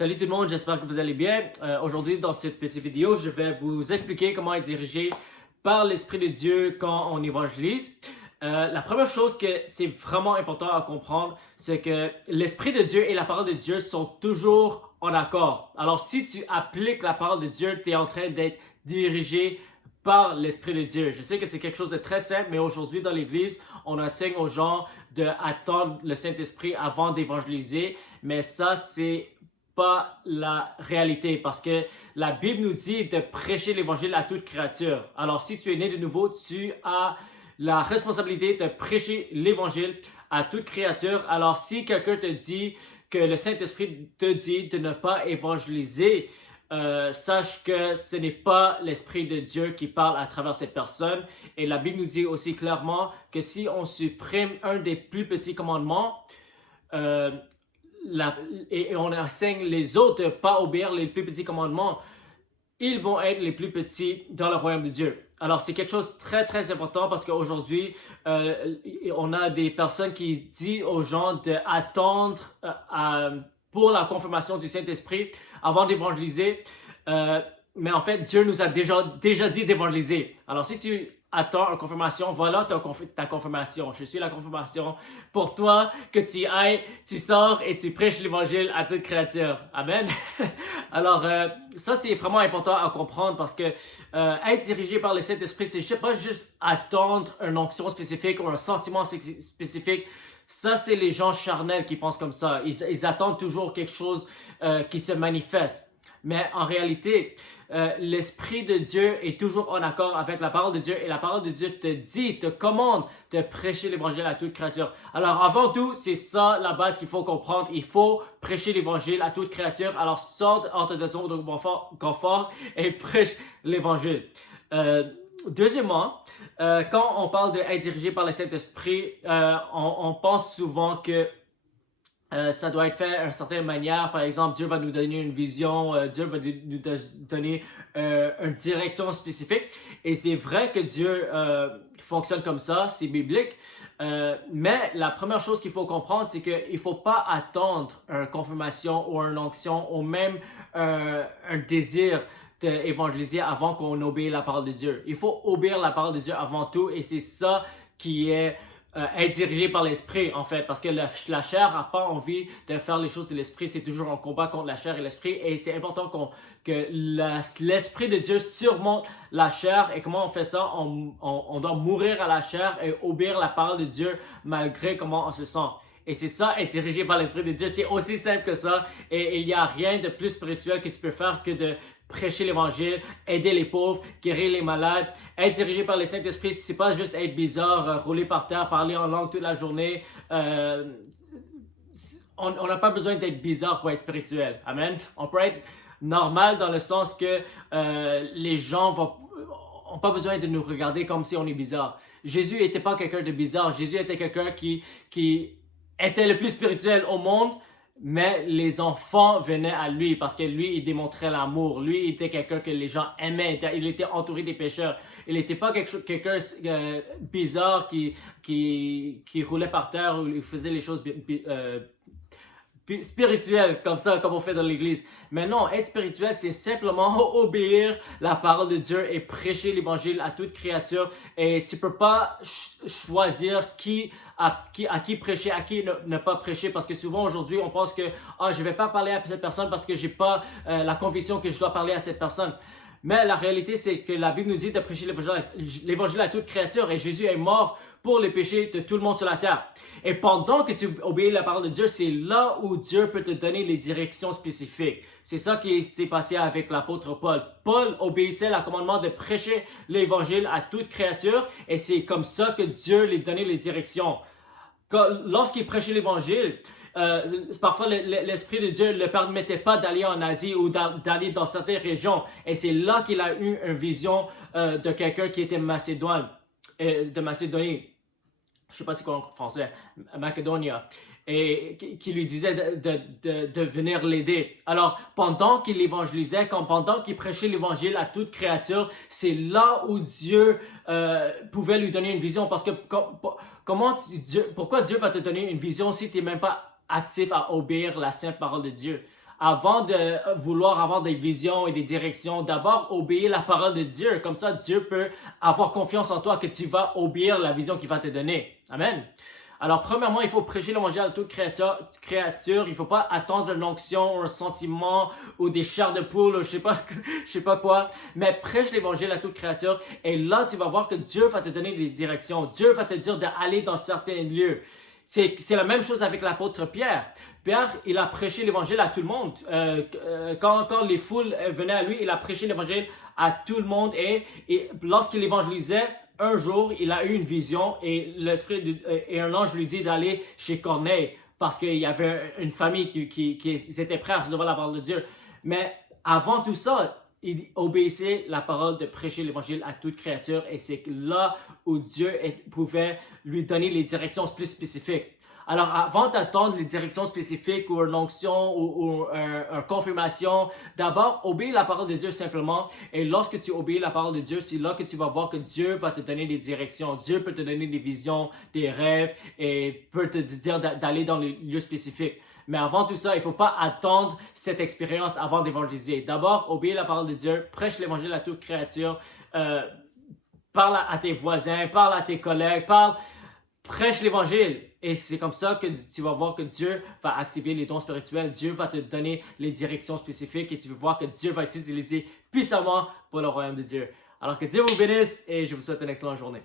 Salut tout le monde, j'espère que vous allez bien. Aujourd'hui, dans cette petite vidéo, je vais vous expliquer comment être dirigé par l'Esprit de Dieu quand on évangélise. La première chose que c'est vraiment important à comprendre, c'est que l'Esprit de Dieu et la parole de Dieu sont toujours en accord. Alors, si tu appliques la parole de Dieu, tu es en train d'être dirigé par l'Esprit de Dieu. Je sais que c'est quelque chose de très simple, mais aujourd'hui dans l'Église, on enseigne aux gens d'attendre le Saint-Esprit avant d'évangéliser, mais ça, c'est pas la réalité parce que la Bible nous dit de prêcher l'évangile à toute créature. Alors, si tu es né de nouveau, tu as la responsabilité de prêcher l'évangile à toute créature. Alors, si quelqu'un te dit que le Saint-Esprit te dit de ne pas évangéliser, sache que ce n'est pas l'Esprit de Dieu qui parle à travers cette personne. Et la Bible nous dit aussi clairement que si on supprime un des plus petits commandements, et on enseigne les autres de ne pas obéir les plus petits commandements, ils vont être les plus petits dans le royaume de Dieu. Alors, c'est quelque chose de très, très important parce qu'aujourd'hui, on a des personnes qui disent aux gens d'attendre pour la confirmation du Saint-Esprit avant d'évangéliser. Mais en fait, Dieu nous a déjà dit d'évangéliser. Alors, si tu attends une confirmation, voilà ta confirmation. Je suis la confirmation pour toi que tu ailles, tu sors et tu prêches l'évangile à toute créature. Amen. Alors, ça c'est vraiment important à comprendre parce que être dirigé par le Saint-Esprit, c'est pas juste attendre une onction spécifique ou un sentiment spécifique. Ça, c'est les gens charnels qui pensent comme ça. Ils attendent toujours quelque chose qui se manifeste. Mais en réalité, l'Esprit de Dieu est toujours en accord avec la parole de Dieu et la parole de Dieu te commande de prêcher l'évangile à toute créature. Alors avant tout, c'est ça la base qu'il faut comprendre. Il faut prêcher l'évangile à toute créature. Alors sors hors de ton confort et prêche l'évangile. Deuxièmement, quand on parle d'être dirigé par le Saint-Esprit, on pense souvent que ça doit être fait d'une certaine manière. Par exemple, Dieu va nous donner une vision, Dieu va nous donner une direction spécifique. Et c'est vrai que Dieu fonctionne comme ça, c'est biblique. Mais la première chose qu'il faut comprendre, c'est qu'il ne faut pas attendre une confirmation ou une onction ou même un désir d'évangéliser avant qu'on obéisse la parole de Dieu. Il faut obéir la parole de Dieu avant tout et c'est ça qui est être dirigé par l'esprit en fait, parce que la chair n'a pas envie de faire les choses de l'esprit, c'est toujours un combat contre la chair et l'esprit et c'est important que l'esprit de Dieu surmonte la chair. Et comment on fait ça? On doit mourir à la chair et obéir la parole de Dieu malgré comment on se sent. Et c'est ça, être dirigé par l'Esprit de Dieu. C'est aussi simple que ça. Et il n'y a rien de plus spirituel que tu peux faire que de prêcher l'évangile, aider les pauvres, guérir les malades. Être dirigé par le Saint-Esprit, c'est pas juste être bizarre, rouler par terre, parler en langue toute la journée. On n'a pas besoin d'être bizarre pour être spirituel. Amen. On peut être normal dans le sens que les gens n'ont pas besoin de nous regarder comme si on est bizarre. Jésus n'était pas quelqu'un de bizarre. Jésus était quelqu'un qui était le plus spirituel au monde, mais les enfants venaient à lui parce que lui, il démontrait l'amour. Lui, il était quelqu'un que les gens aimaient. Il était entouré des pécheurs. Il n'était pas quelqu'un bizarre qui roulait par terre ou il faisait les choses spirituel comme ça, comme on fait dans l'église. Mais non, être spirituel, c'est simplement obéir la parole de Dieu et prêcher l'évangile à toute créature. Et tu peux pas choisir à qui prêcher, à qui ne pas prêcher, parce que souvent aujourd'hui, on pense que je vais pas parler à cette personne parce que j'ai pas la conviction que je dois parler à cette personne. Mais la réalité, c'est que la Bible nous dit de prêcher l'évangile à toute créature et Jésus est mort pour les péchés de tout le monde sur la terre. Et pendant que tu obéis la parole de Dieu, c'est là où Dieu peut te donner les directions spécifiques. C'est ça qui s'est passé avec l'apôtre Paul. Paul obéissait à la commandement de prêcher l'évangile à toute créature et c'est comme ça que Dieu lui donnait les directions. Lorsqu'il prêchait l'évangile, parfois l'Esprit de Dieu ne le permettait pas d'aller en Asie ou d'aller dans certaines régions. Et c'est là qu'il a eu une vision de quelqu'un qui était de Macédoine. Je ne sais pas si c'est en français, Macedonia, et qui lui disait de venir l'aider. Alors, pendant qu'il évangélisait, pendant qu'il prêchait l'évangile à toute créature, c'est là où Dieu pouvait lui donner une vision. Parce que pourquoi Dieu va te donner une vision si tu n'es même pas actif à obéir la sainte parole de Dieu? avant de vouloir avoir des visions et des directions, d'abord obéir la parole de Dieu. Comme ça, Dieu peut avoir confiance en toi que tu vas obéir la vision qu'il va te donner. Amen. Alors, premièrement, il faut prêcher l'évangile à toute créature. Il ne faut pas attendre une onction, un sentiment ou des chairs de poule ou je sais pas quoi. Mais prêche l'évangile à toute créature et là, tu vas voir que Dieu va te donner des directions. Dieu va te dire d'aller dans certains lieux. C'est la même chose avec l'apôtre Pierre. Pierre, il a prêché l'évangile à tout le monde. Quand les foules venaient à lui, il a prêché l'évangile à tout le monde et lorsqu'il évangélisait, un jour, il a eu une vision et et un ange lui dit d'aller chez Corneille parce qu'il y avait une famille qui était prête à recevoir la parole de Dieu. Mais avant tout ça, il obéissait la parole de prêcher l'évangile à toute créature et c'est là où Dieu pouvait lui donner les directions plus spécifiques. Alors, avant d'attendre les directions spécifiques ou une onction ou une confirmation, d'abord, obéis la parole de Dieu simplement. Et lorsque tu obéis la parole de Dieu, c'est là que tu vas voir que Dieu va te donner des directions. Dieu peut te donner des visions, des rêves et peut te dire d'aller dans les lieux spécifiques. Mais avant tout ça, il ne faut pas attendre cette expérience avant d'évangéliser. D'abord, obéis la parole de Dieu, prêche l'évangile à toute créature, parle à tes voisins, parle à tes collègues, prêche l'évangile. Et c'est comme ça que tu vas voir que Dieu va activer les dons spirituels. Dieu va te donner les directions spécifiques et tu vas voir que Dieu va t'utiliser puissamment pour le royaume de Dieu. Alors que Dieu vous bénisse et je vous souhaite une excellente journée.